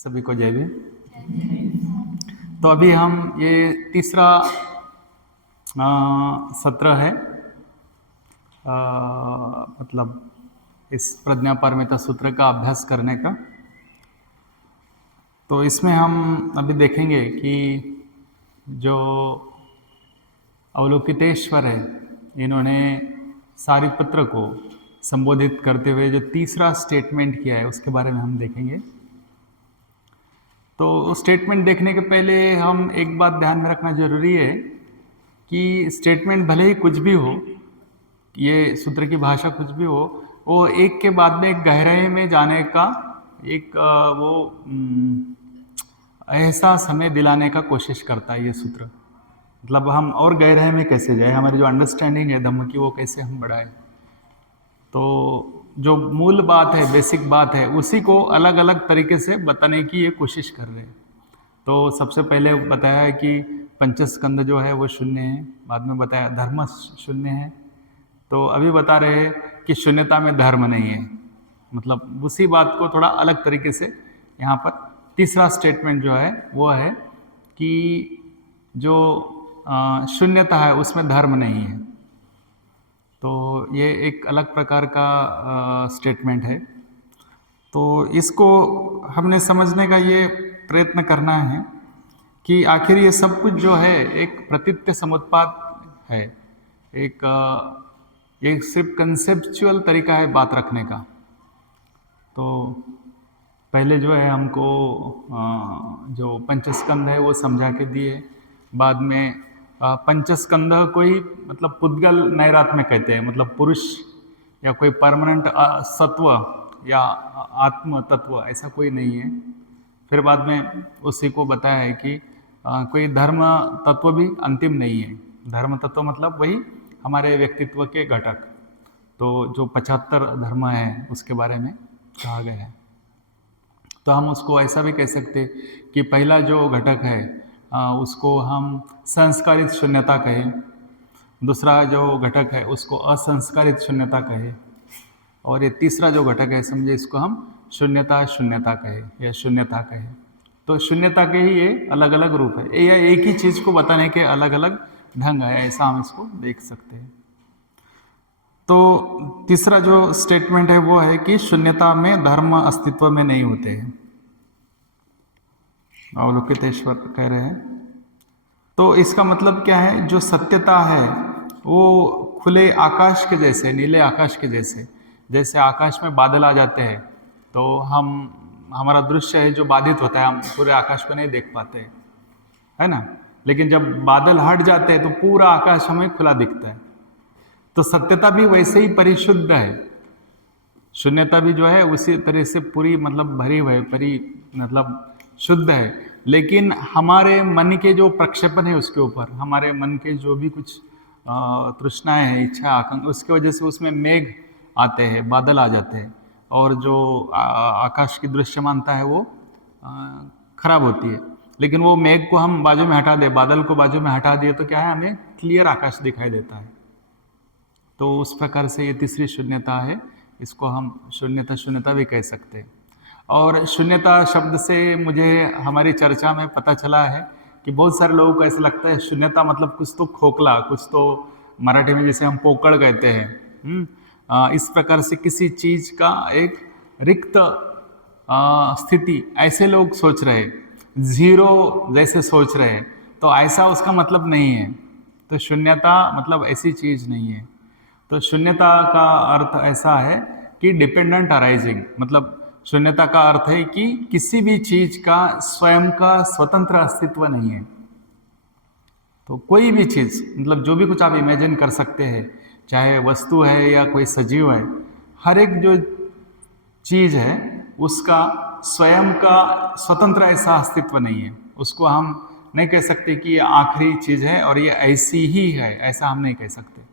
सभी को जय भीम। तो अभी हम ये तीसरा सत्र है मतलब इस प्रज्ञा पारमिता सूत्र का अभ्यास करने का। तो इसमें हम अभी देखेंगे कि जो अवलोकितेश्वर है, इन्होंने सारिपुत्र को संबोधित करते हुए जो तीसरा स्टेटमेंट किया है उसके बारे में हम देखेंगे। तो स्टेटमेंट देखने के पहले हम एक बात ध्यान में रखना जरूरी है कि स्टेटमेंट भले ही कुछ भी हो, ये सूत्र की भाषा कुछ भी हो, वो एक के बाद में एक गहराई में जाने का एक वो एहसास हमें दिलाने का कोशिश करता है ये सूत्र। मतलब हम और गहराई में कैसे जाए, हमारी जो अंडरस्टैंडिंग है धम्म की वो कैसे हम बढ़ाएं। तो जो मूल बात है, बेसिक बात है, उसी को अलग अलग तरीके से बताने की ये कोशिश कर रहे हैं। तो सबसे पहले बताया है कि पंचस्कंद जो है वो शून्य है, बाद में बताया धर्म शून्य है। तो अभी बता रहे हैं कि शून्यता में धर्म नहीं है। मतलब उसी बात को थोड़ा अलग तरीके से यहाँ पर तीसरा स्टेटमेंट जो है वो है कि जो शून्यता है उसमें धर्म नहीं है। तो ये एक अलग प्रकार का स्टेटमेंट है। तो इसको हमने समझने का ये प्रयत्न करना है कि आखिर ये सब कुछ जो है एक प्रतीत्य समुत्पाद है, एक सिर्फ कंसेप्चुअल तरीका है बात रखने का। तो पहले जो है हमको जो पंचस्कंद है वो समझा के दिए, बाद में पंचस्कंद को ही मतलब पुद्गल नैरात में कहते हैं, मतलब पुरुष या कोई परमानेंट सत्व या आत्म तत्व ऐसा कोई नहीं है। फिर बाद में उसी को बताया है कि कोई धर्म तत्व भी अंतिम नहीं है। धर्म तत्व मतलब वही हमारे व्यक्तित्व के घटक। तो जो 75 धर्म है उसके बारे में कहा गया है। तो हम उसको ऐसा भी कह सकते कि पहला जो घटक है उसको हम संस्कारित शून्यता कहें, दूसरा जो घटक है उसको असंस्कारित शून्यता कहें, और ये तीसरा जो घटक है समझे इसको हम शून्यता कहें या शून्यता कहें। तो शून्यता के ही ये अलग अलग रूप है, या एक ही चीज़ को बताने के अलग अलग ढंग है, ऐसा हम इसको देख सकते हैं। तो तीसरा जो स्टेटमेंट है वो है कि शून्यता में धर्म अस्तित्व में नहीं होते हैं, अवलोकितेश्वर कह रहे हैं। तो इसका मतलब क्या है, जो सत्यता है वो खुले आकाश के जैसे, नीले आकाश के जैसे, जैसे आकाश में बादल आ जाते हैं तो हमारा दृश्य है जो बाधित होता है, हम पूरे आकाश को नहीं देख पाते है ना। लेकिन जब बादल हट जाते हैं तो पूरा आकाश हमें खुला दिखता है। तो सत्यता भी वैसे ही परिशुद्ध है, शून्यता भी जो है उसी तरह से पूरी मतलब भरी हुई मतलब शुद्ध है। लेकिन हमारे मन के जो प्रक्षेपण है उसके ऊपर, हमारे मन के जो भी कुछ तृष्णाएं हैं, इच्छा आकांक्षा, उसकी वजह से उसमें मेघ आते हैं, बादल आ जाते हैं, और जो आकाश की दृश्यमानता है वो खराब होती है। लेकिन वो मेघ को हम बाजू में हटा दे, बादल को बाजू में हटा दिए तो क्या है, हमें क्लियर आकाश दिखाई देता है। तो उस प्रकार से ये तीसरी शून्यता है, इसको हम शून्यता भी कह सकते हैं। और शून्यता शब्द से मुझे हमारी चर्चा में पता चला है कि बहुत सारे लोगों को ऐसा लगता है शून्यता मतलब कुछ तो खोखला, कुछ तो मराठी में जैसे हम पोकड़ कहते हैं, इस प्रकार से किसी चीज़ का एक रिक्त स्थिति, ऐसे लोग सोच रहे, जीरो जैसे सोच रहे। तो ऐसा उसका मतलब नहीं है। तो शून्यता मतलब ऐसी चीज़ नहीं है। तो शून्यता का अर्थ ऐसा है कि डिपेंडेंट अराइजिंग, मतलब शून्यता का अर्थ है कि किसी भी चीज का स्वयं का स्वतंत्र अस्तित्व नहीं है। तो कोई भी चीज, मतलब जो भी कुछ आप इमेजिन कर सकते हैं, चाहे वस्तु है या कोई सजीव है, हर एक जो चीज है उसका स्वयं का स्वतंत्र ऐसा अस्तित्व नहीं है। उसको हम नहीं कह सकते कि ये आखिरी चीज है और ये ऐसी ही है, ऐसा हम नहीं कह सकते।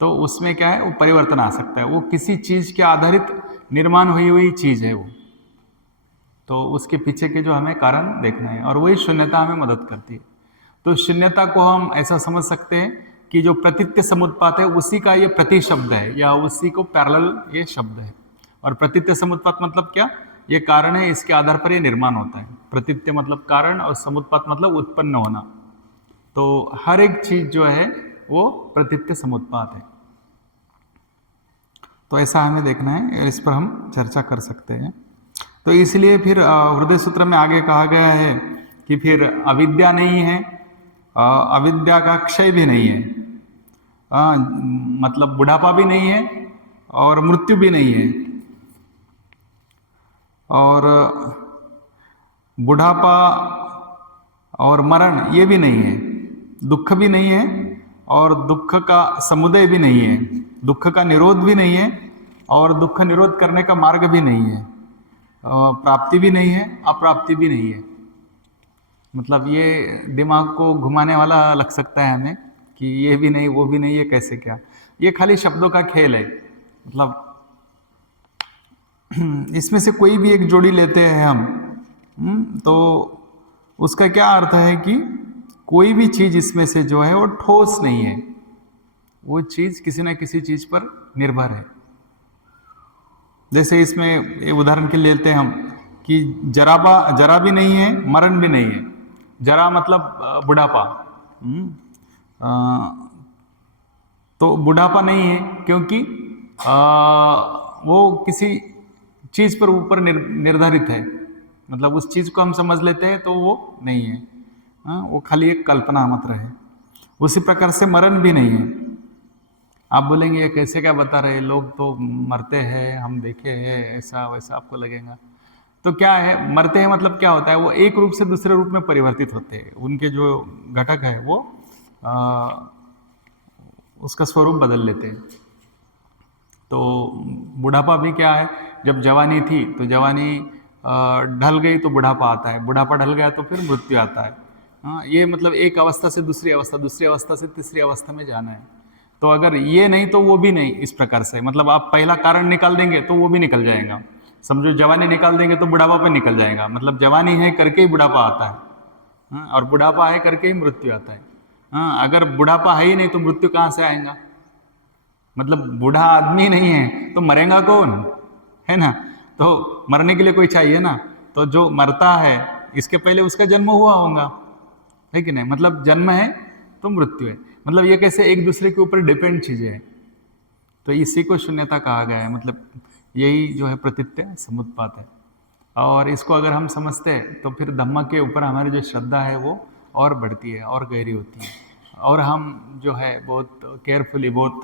तो उसमें क्या है, वो परिवर्तन आ सकता है, वो किसी चीज के आधारित निर्माण हुई चीज है वो। तो उसके पीछे के जो हमें कारण देखना है, और वही शून्यता हमें मदद करती है। तो शून्यता को हम ऐसा समझ सकते हैं कि जो प्रतीत्य समुत्पाद है उसी का ये प्रतिशब्द है, या उसी को पैरेलल ये शब्द है। और प्रतीत्य समुत्पाद मतलब क्या, ये कारण है, इसके आधार पर ये निर्माण होता है। प्रतीत्य मतलब कारण और समुत्पात मतलब उत्पन्न होना। तो हर एक चीज जो है वो प्रतीत्य समुत्पात है। तो ऐसा हमें देखना है, इस पर हम चर्चा कर सकते हैं। तो इसलिए फिर हृदय सूत्र में आगे कहा गया है कि फिर अविद्या नहीं है, अविद्या का क्षय भी नहीं है, मतलब बुढ़ापा भी नहीं है और मृत्यु भी नहीं है। और बुढ़ापा और मरण ये भी नहीं है, दुख भी नहीं है और दुख का समुदय भी नहीं है, दुख का निरोध भी नहीं है और दुख निरोध करने का मार्ग भी नहीं है, प्राप्ति भी नहीं है, अप्राप्ति भी नहीं है। मतलब ये दिमाग को घुमाने वाला लग सकता है हमें कि ये भी नहीं वो भी नहीं, ये कैसे क्या। ये खाली शब्दों का खेल है। मतलब इसमें से कोई भी एक जोड़ी लेते हैं हम, तो उसका क्या अर्थ है कि कोई भी चीज इसमें से जो है वो ठोस नहीं है, वो चीज किसी ना किसी चीज पर निर्भर है। जैसे इसमें एक उदाहरण के लिए लेते हैं हम कि जरा भी नहीं है, मरण भी नहीं है। जरा मतलब बुढ़ापा, तो बुढ़ापा नहीं है क्योंकि वो किसी चीज पर ऊपर निर्धारित है। मतलब उस चीज को हम समझ लेते हैं तो वो नहीं है, वो खाली एक कल्पना मात्र है। उसी प्रकार से मरण भी नहीं है। आप बोलेंगे ये कैसे क्या बता रहे, लोग तो मरते हैं, हम देखे हैं, ऐसा वैसा आपको लगेगा। तो क्या है, मरते हैं मतलब क्या होता है, वो एक रूप से दूसरे रूप में परिवर्तित होते हैं। उनके जो घटक है वो उसका स्वरूप बदल लेते हैं। तो बुढ़ापा भी क्या है, जब जवानी थी तो जवानी ढल गई तो बुढ़ापा आता है, बुढ़ापा ढल गया तो फिर मृत्यु आता है। हाँ, ये मतलब एक अवस्था से दूसरी अवस्था, दूसरी अवस्था से तीसरी अवस्था में जाना है। तो अगर ये नहीं तो वो भी नहीं, इस प्रकार से मतलब आप पहला कारण निकाल देंगे तो वो भी निकल जाएगा। समझो जवानी निकाल देंगे तो बुढ़ापा पे निकल जाएगा। मतलब जवानी है करके ही बुढ़ापा आता है, हाँ, और बुढ़ापा है करके ही मृत्यु आता है। हाँ, अगर बुढ़ापा है ही नहीं तो मृत्यु कहाँ से आएगा। मतलब बूढ़ा आदमी नहीं है तो मरेगा कौन, है ना। तो मरने के लिए कोई चाहिए ना। तो जो मरता है इसके पहले उसका जन्म हुआ होगा, है कि नहीं। मतलब जन्म है तो मृत्यु है। मतलब ये कैसे एक दूसरे के ऊपर डिपेंड चीजें हैं। तो इसी को शून्यता कहा गया है। मतलब यही जो है प्रतीत्य समुत्पात है। और इसको अगर हम समझते हैं तो फिर धम्म के ऊपर हमारी जो श्रद्धा है वो और बढ़ती है और गहरी होती है। और हम जो है बहुत केयरफुली, बहुत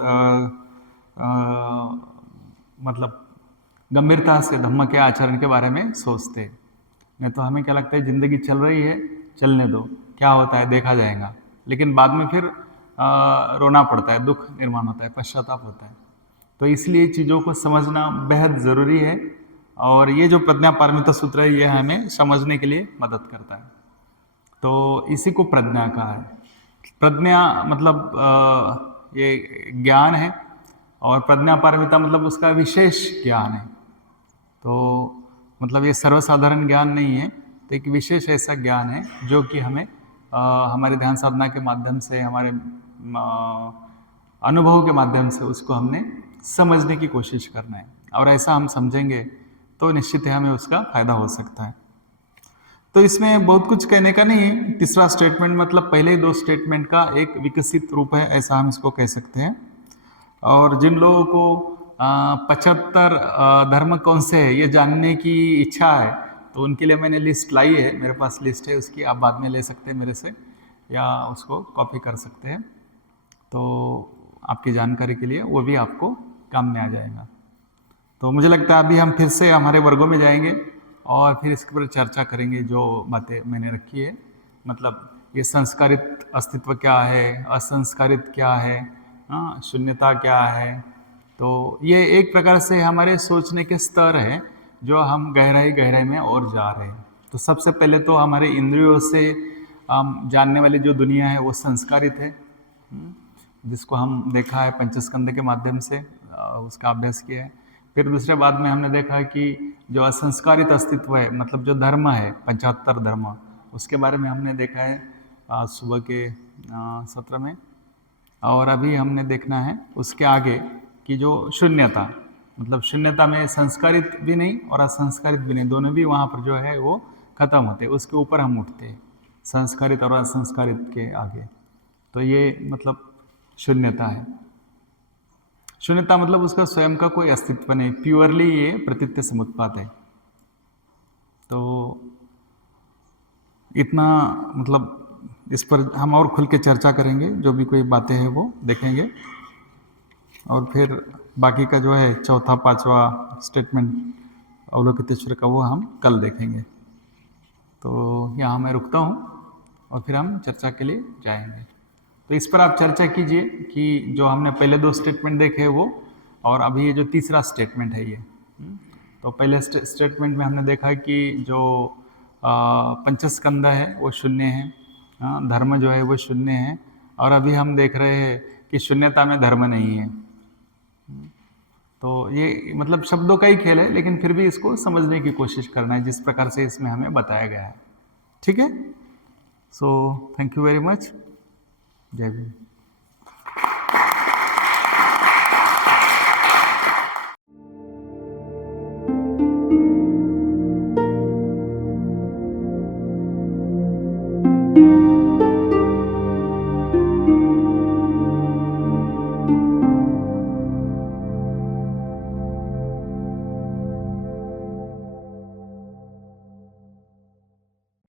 मतलब गंभीरता से धम्म के आचरण के बारे में सोचते हैं। नहीं तो हमें क्या लगता है, जिंदगी चल रही है, चलने दो, क्या होता है देखा जाएगा। लेकिन बाद में फिर रोना पड़ता है, दुख निर्माण होता है, पश्चाताप होता है। तो इसलिए चीज़ों को समझना बेहद ज़रूरी है। और ये जो प्रज्ञा पारमिता सूत्र है ये हमें समझने के लिए मदद करता है। तो इसी को प्रज्ञा कहा है। प्रज्ञा मतलब ये ज्ञान है और प्रज्ञा पारमिता मतलब उसका विशेष ज्ञान है। तो मतलब ये सर्वसाधारण ज्ञान नहीं है, तो एक विशेष ऐसा ज्ञान है जो कि हमें हमारे ध्यान साधना के माध्यम से, हमारे अनुभव के माध्यम से उसको हमने समझने की कोशिश करना है। और ऐसा हम समझेंगे तो निश्चित है हमें उसका फायदा हो सकता है। तो इसमें बहुत कुछ कहने का नहीं है। तीसरा स्टेटमेंट मतलब पहले दो स्टेटमेंट का एक विकसित रूप है, ऐसा हम इसको कह सकते हैं। और जिन लोगों को 75 धर्म कौन से है ये जानने की इच्छा है तो उनके लिए मैंने लिस्ट लाई है, मेरे पास लिस्ट है उसकी, आप बाद में ले सकते हैं मेरे से या उसको कॉपी कर सकते हैं। तो आपकी जानकारी के लिए वो भी आपको काम में आ जाएगा। तो मुझे लगता है अभी हम फिर से हमारे वर्गों में जाएंगे और फिर इसके ऊपर चर्चा करेंगे जो बातें मैंने रखी है। मतलब ये संस्कारित अस्तित्व क्या है, असंस्कारित क्या है, हाँ, शून्यता क्या है। तो ये एक प्रकार से हमारे सोचने के स्तर है जो हम गहराई में और जा रहे हैं। तो सबसे पहले तो हमारे इंद्रियों से हम जानने वाली जो दुनिया है वो संस्कारित है, जिसको हम देखा है पंचस्कंद के माध्यम से, उसका अभ्यास किया है। फिर दूसरे बाद में हमने देखा कि जो असंस्कारित अस्तित्व है, मतलब जो धर्म है 75 धर्म, उसके बारे में हमने देखा है आज सुबह के सत्र में। और अभी हमने देखना है उसके आगे कि जो शून्यता, मतलब शून्यता में संस्कारित भी नहीं और असंस्कारित भी नहीं, दोनों भी वहाँ पर जो है वो खत्म होते हैं, उसके ऊपर हम उठते हैं संस्कारित और असंस्कारित के आगे। तो ये मतलब शून्यता है। शून्यता मतलब उसका स्वयं का कोई अस्तित्व नहीं, प्योरली ये प्रतीत्य समुत्पाद है। तो इतना मतलब इस पर हम और खुल के चर्चा करेंगे, जो भी कोई बातें हैं वो देखेंगे, और फिर बाकी का जो है चौथा पांचवा स्टेटमेंट अवलोकितेश्वर का वो हम कल देखेंगे। तो यहाँ मैं रुकता हूँ और फिर हम चर्चा के लिए जाएंगे। तो इस पर आप चर्चा कीजिए कि जो हमने पहले 2 स्टेटमेंट देखे वो, और अभी ये जो तीसरा स्टेटमेंट है ये। तो पहले स्टेटमेंट में हमने देखा कि जो पंचस्कंद है वो शून्य है, धर्म जो है वो शून्य है, और अभी हम देख रहे हैं कि शून्यता में धर्म नहीं है। तो ये मतलब शब्दों का ही खेल है, लेकिन फिर भी इसको समझने की कोशिश करना है जिस प्रकार से इसमें हमें बताया गया है। ठीक है, so thank you very much. जय भीम।